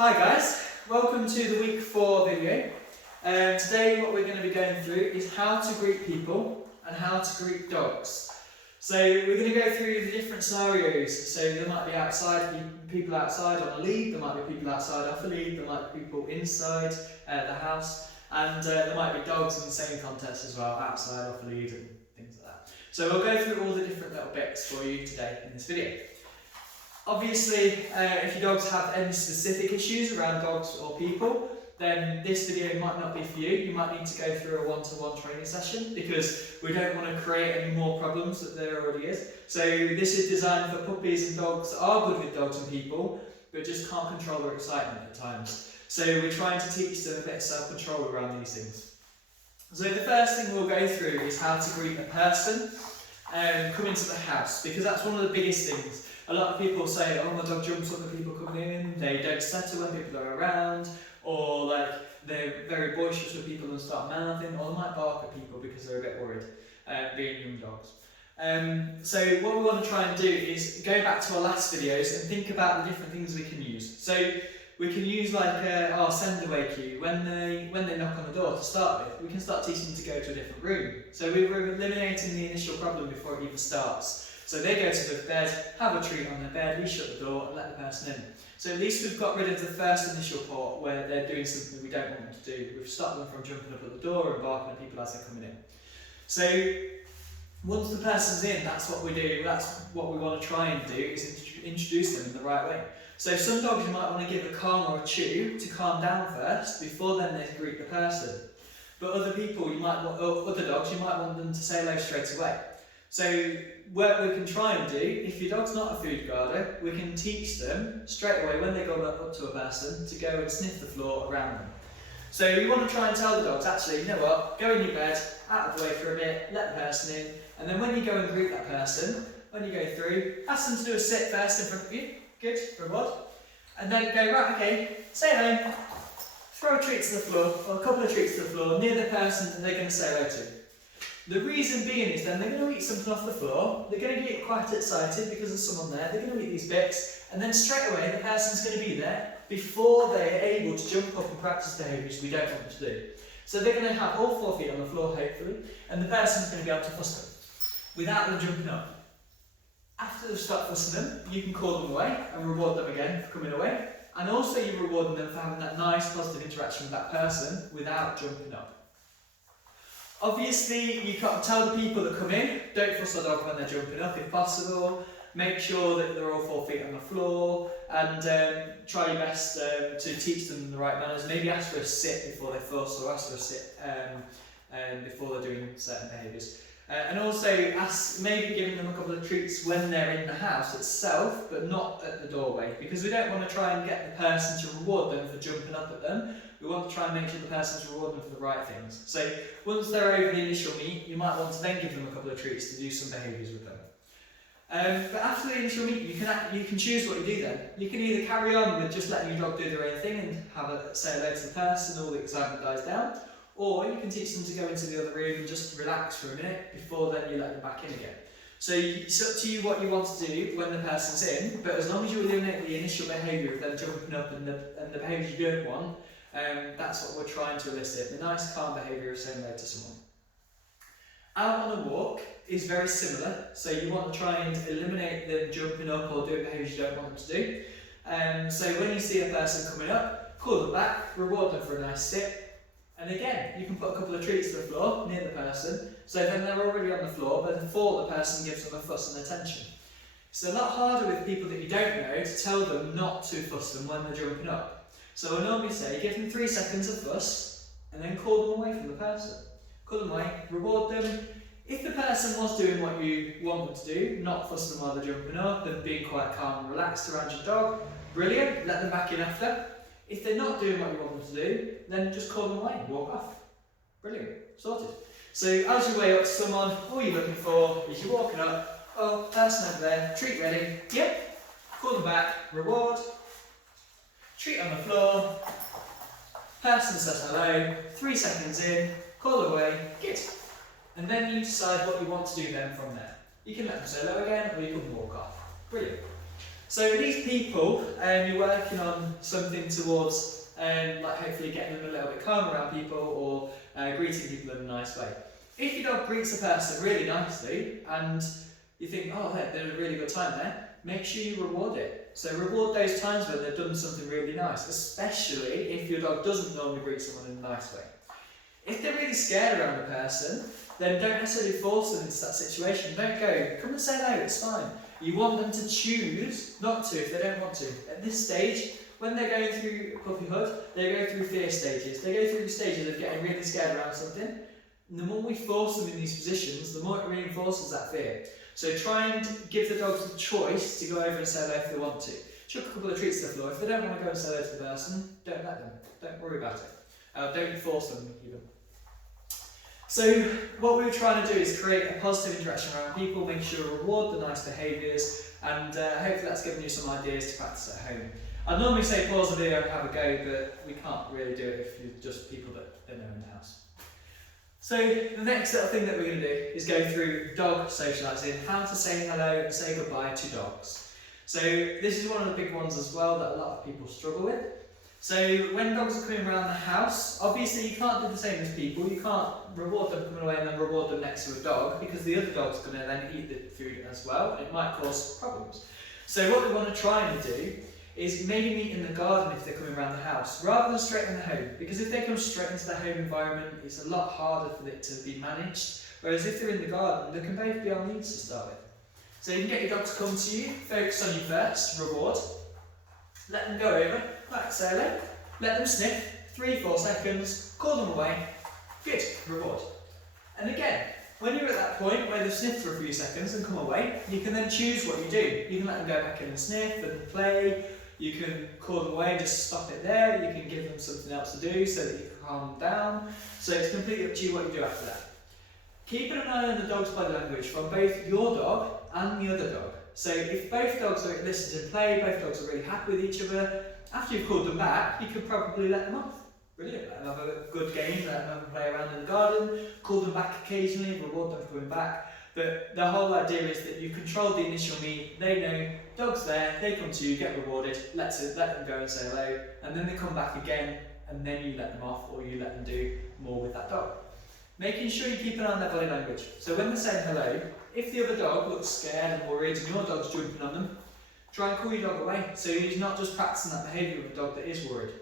Hi guys, welcome to the week 4 video. Today what we're going to be going through is how to greet people and how to greet dogs. So we're going to go through the different scenarios. So there might be people outside on a lead, there might be people outside off a lead, there might be people inside the house, and there might be dogs in the same context as well, outside off a lead and things like that. So we'll go through all the different little bits for you today in this video. Obviously, if your dogs have any specific issues around dogs or people, then this video might not be for you. You might need to go through a one-to-one training session because we don't want to create any more problems that there already is. So this is designed for puppies and dogs that are good with dogs and people, but just can't control their excitement at times. So we're trying to teach them a bit of self-control around these things. So the first thing we'll go through is how to greet a person come into the house, because that's one of the biggest things. A lot of people say, oh, my dog jumps on the people coming in, they don't settle when people are around, or like they're very boisterous with people and start mouthing, or they might bark at people because they're a bit worried, being young dogs. So what we want to try and do is go back to our last videos and think about the different things we can use. So we can use like our send away cue. When they knock on the door to start with, we can start teaching them to go to a different room. So we're eliminating the initial problem before it even starts. So they go to the bed, have a treat on their bed, we shut the door and let the person in. So at least we've got rid of the first initial part where they're doing something we don't want them to do. We've stopped them from jumping up at the door and barking at people as they're coming in. So once the person's in, that's what we do, that's what we want to try and do, is introduce them in the right way. So some dogs you might want to give a calm or a chew to calm down first, before then they greet the person. But other people, other dogs, you might want them to say hello straight away. So what we can try and do, if your dog's not a food guarder, we can teach them straight away when they go up to a person to go and sniff the floor around them. So you want to try and tell the dogs, actually, you know what, go in your bed, out of the way for a bit, let the person in, and then when you go and greet that person, when you go through, ask them to do a sit first in front of you, good, reward, and then go, right, okay, say hello, throw a treat to the floor, or a couple of treats to the floor, near the person that they're going to say hello to. The reason being is then they're going to eat something off the floor, they're going to get quite excited because there's someone there, they're going to eat these bits, and then straight away the person's going to be there before they're able to jump up and practice behaviours we don't want them to do. So they're going to have all 4 feet on the floor hopefully, and the person's going to be able to fuss them without them jumping up. After they've stopped fussing them, you can call them away and reward them again for coming away, and also you're rewarding them for having that nice positive interaction with that person without jumping up. Obviously, you can't tell the people that come in, don't fuss the dog when they're jumping up if possible. Make sure that they're all 4 feet on the floor, and try your best to teach them the right manners. Maybe ask for a sit before they fuss, or ask for a sit before they're doing certain behaviours. And also maybe giving them a couple of treats when they're in the house itself, but not at the doorway, because we don't want to try and get the person to reward them for jumping up at them. We want to try and make sure the person's rewarding them for the right things. So once they're over the initial meet, you might want to then give them a couple of treats to do some behaviours with them. But after the initial meet, you can choose what you do then. You can either carry on with just letting your dog do their own thing and say hello to the person, all the excitement dies down, or you can teach them to go into the other room and just relax for a minute before then you let them back in again. So it's up to you what you want to do when the person's in, but as long as you eliminate the initial behaviour of them jumping up and the behaviours you don't want, that's what we're trying to elicit, the nice calm behaviour of saying hello to someone. Out on a walk is very similar, so you want to try and eliminate them jumping up or doing behaviours you don't want them to do. So when you see a person coming up, call them back, reward them for a nice sit, and again, you can put a couple of treats to the floor near the person, so then they're already on the floor, but before the person gives them a fuss and attention. It's a lot harder with people that you don't know to tell them not to fuss them when they're jumping up. So I normally say, give them 3 seconds of fuss, and then call them away from the person. Call them away, reward them. If the person was doing what you want them to do, not fuss them while they're jumping up and being quite calm and relaxed around your dog, brilliant, let them back in after. If they're not doing what you want them to do, then just call them away, walk off. Brilliant, sorted. So as you way up to someone, all you're looking for is you're walking up, oh, person over there, treat ready, yep, call them back, reward, treat on the floor, person says hello, 3 seconds in, call away, good. And then you decide what you want to do then from there. You can let them say hello again, or you can walk off. Brilliant. So these people, you're working on something towards like hopefully getting them a little bit calm around people or greeting people in a nice way. If your dog greets a person really nicely and you think, oh, they had a really good time there, make sure you reward it. So reward those times when they've done something really nice, especially if your dog doesn't normally greet someone in a nice way. If they're really scared around a person, then don't necessarily force them into that situation. Don't go, come and say hello, it's fine. You want them to choose not to if they don't want to. At this stage, when they're going through puppyhood, they go through fear stages. They go through stages of getting really scared around something. And the more we force them in these positions, the more it reinforces that fear. So try and give the dogs the choice to go over and say hello if they want to. Chuck a couple of treats to the floor. If they don't want to go and say hello to the person, don't let them. Don't worry about it. Don't force them even. So what we're trying to do is create a positive interaction around people, make sure to reward the nice behaviours, and hopefully that's given you some ideas to practice at home. I'd normally say pause the video and have a go, but we can't really do it if you're just people that know in the house. So the next little thing that we're going to do is go through dog socialising, how to say hello and say goodbye to dogs. So this is one of the big ones as well that a lot of people struggle with. So when dogs are coming around the house, obviously you can't do the same as people. You can't reward them coming away and then reward them next to a dog, because the other dog's going to then eat the food as well. It might cause problems. So what we want to try and do is maybe meet in the garden if they're coming around the house, rather than straight in the home. Because if they come straight into the home environment, it's a lot harder for it to be managed. Whereas if they're in the garden, they can both be on leads to start with. So you can get your dog to come to you, focus on you first, reward. Let them go over, like say hello, let them sniff, 3-4 seconds, call them away, good, reward. And again, when you're at that point where they've sniffed for a few seconds and come away, you can then choose what you do. You can let them go back in and sniff and play, you can call them away, just stop it there, you can give them something else to do so that you can calm them down. So it's completely up to you what you do after that. Keeping an eye on the dog's body language from both your dog and the other dog. So if both dogs are listening to play, both dogs are really happy with each other, after you've called them back, you could probably let them off. Brilliant, let them have a good game, let them play around in the garden, call them back occasionally, reward them for coming back. But the whole idea is that you control the initial meet, they know, dog's there, they come to you, get rewarded, let them go and say hello, and then they come back again, and then you let them off, or you let them do more with that dog. Making sure you keep an eye on their body language. So when they're saying hello, if the other dog looks scared and worried and your dog's jumping on them, try and call your dog away. So you're not just practicing that behaviour with a dog that is worried.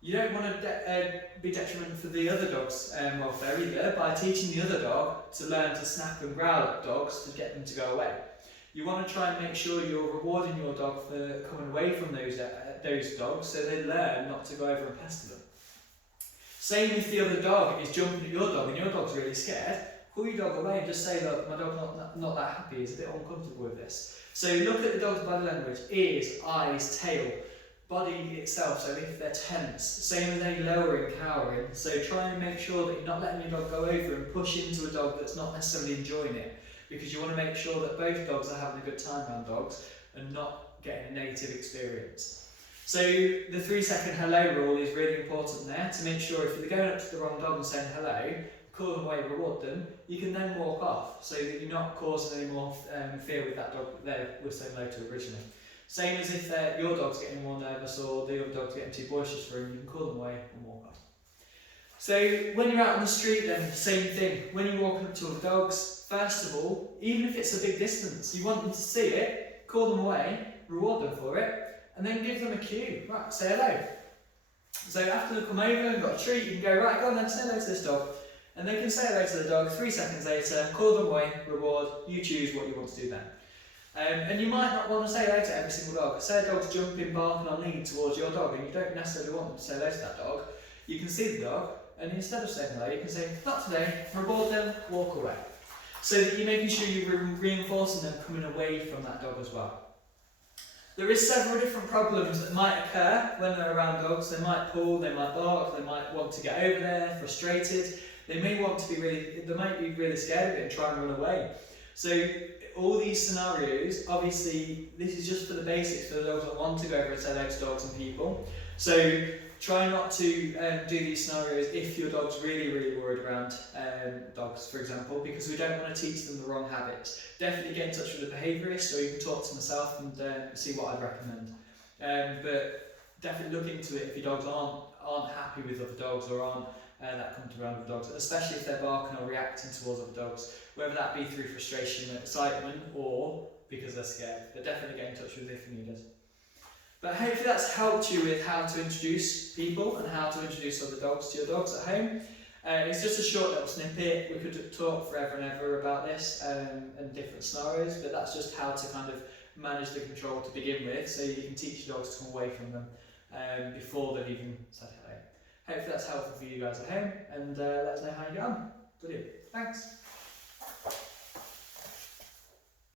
You don't want to be detriment for the other dog's welfare either by teaching the other dog to learn to snap and growl at dogs to get them to go away. You want to try and make sure you're rewarding your dog for coming away from those dogs so they learn not to go over and pester them. Same if the other dog is jumping at your dog and your dog's really scared, call your dog away and just say, look, my dog's not that happy, he's a bit uncomfortable with this. So look at the dog's body language, ears, eyes, tail, body itself, so if they're tense, same as any lowering, cowering, so try and make sure that you're not letting your dog go over and push into a dog that's not necessarily enjoying it, because you want to make sure that both dogs are having a good time around dogs and not getting a negative experience. So the 3-second hello rule is really important there, to make sure if you're going up to the wrong dog and saying hello, call them away, reward them, you can then walk off, so that you're not causing any more fear with that dog that they were saying hello to originally. Same as if your dog's getting more nervous or the other dog's getting too boisterous for him, you can call them away and walk off. So when you're out on the street then, same thing. When you're walking up to other dogs, first of all, even if it's a big distance, you want them to see it, call them away, reward them for it, and then give them a cue. Right, say hello. So after they've come over and got a treat, you can go, right, go on then, say hello to this dog. And they can say hello to the dog, 3 seconds later, call them away, reward, you choose what you want to do then. And you might not want to say hello to every single dog. Say a dog's jumping, barking on lead towards your dog and you don't necessarily want them to say hello to that dog. You can see the dog and instead of saying hello, you can say, not today, reward them, walk away. So that you're making sure you're reinforcing them coming away from that dog as well. There is several different problems that might occur when they're around dogs. They might pull, they might bark, they might want to get over there, frustrated. They may want to be they might be really scared of it and try and run away. So all these scenarios, obviously, this is just for the basics for the dogs that want to go over and say hello to dogs and people. So try not to do these scenarios if your dog's really worried around dogs, for example, because we don't want to teach them the wrong habits. Definitely get in touch with a behaviourist, or you can talk to myself and see what I'd recommend. But definitely look into it if your dogs aren't happy with other dogs or aren't that comfortable around with dogs, especially if they're barking or reacting towards other dogs, whether that be through frustration and excitement or because they're scared. But definitely get in touch with us if you need us. But hopefully that's helped you with how to introduce people and how to introduce other dogs to your dogs at home. It's just a short little snippet. We could talk forever and ever about this and different scenarios, but that's just how to kind of manage the control to begin with, so you can teach your dogs to come away from them before they've even said hello. Hopefully that's helpful for you guys at home, and let us know how you get on. Brilliant. Thanks.